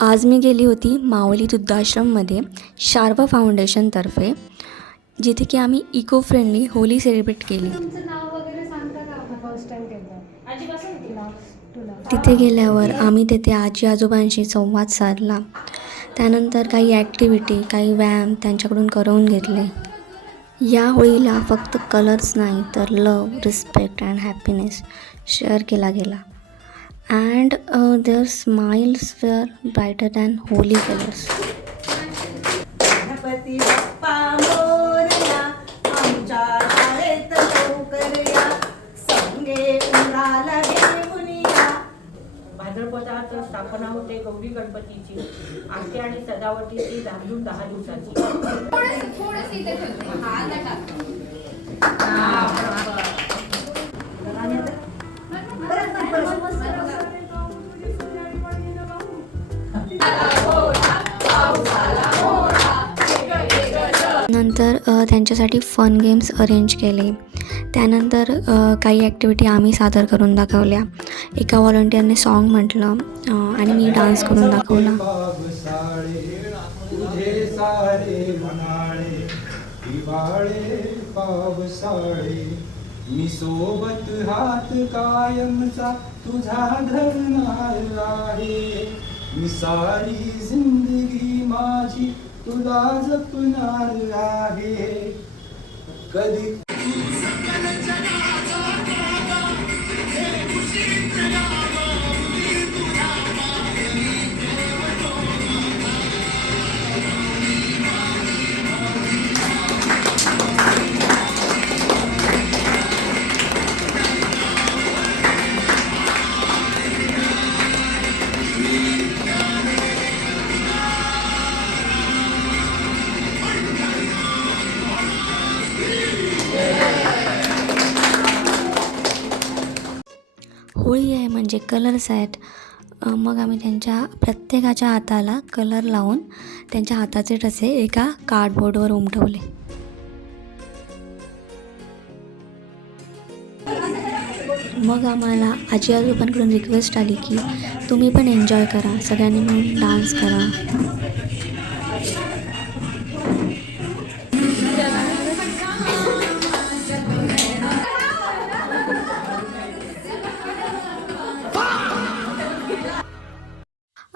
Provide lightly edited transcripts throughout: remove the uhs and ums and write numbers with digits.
आज मी गेली होती माऊली वृद्धाश्रममध्ये शारवा फाउंडेशनतर्फे, जिथे की आम्ही इको फ्रेंडली होली सेलिब्रेट केली. तुमचं नाव वगैरे सांगता का? फर्स्ट टाइम केलं आजीपासून तुला तिथे गेल्यावर आम्ही तेथे आजी आजोबांशी संवाद साधला. त्यानंतर काही ॲक्टिव्हिटी, काही व्यायाम त्यांच्याकडून करवून घेतले. या होळीला फक्त कलर्स नाही तर love, respect and happiness share केला गेला. And there smiles were brighter than Holi colours. Ganpati Bappa Morya, आमच्या शाळेत लवकर या, संगे उराला घेऊन या. भाद्रपदात स्थापना होते गौरी गणपतीची. आरती आणि सजावटीची धामधूम 10 दिवसाची. नंतर त्यांच्यासाठी फन गेम्स अरेंज केले. त्यानंतर काही ॲक्टिव्हिटी आम्ही सादर करून दाखवल्या. एका व्हॉलंटियरने सॉन्ग म्हटलं आणि मी डान्स करून दाखवला. तुझे सारे मनाळे हिवाळे पावसाळे, मी सोबत हात कायमचा तुझा धरणार आहे. मी सारी जिंदगी माझी तुला जपणार आहे. कधी होळी आहे म्हणजे कलर्स आहेत. मग आम्ही त्यांच्या प्रत्येकाच्या हाताला कलर लावून त्यांच्या हाताचे ठसे एका कार्डबोर्डवर उमटवले. मग आम्हाला आजी आजोबांकडून रिक्वेस्ट आली की तुम्ही पण एन्जॉय करा, सगळ्यांनी मिळून डान्स करा.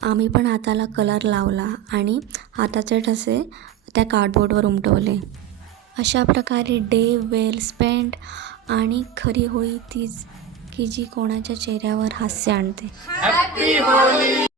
आम्ही पण हाताला कलर लावला आणि हाताचे ठसे त्या कार्डबोर्डवर उमटवले. अशा प्रकारे डे वेल स्पेंड. आणि खरी होळी तीच की जी कोणाच्या चेहऱ्यावर हास्य आणते.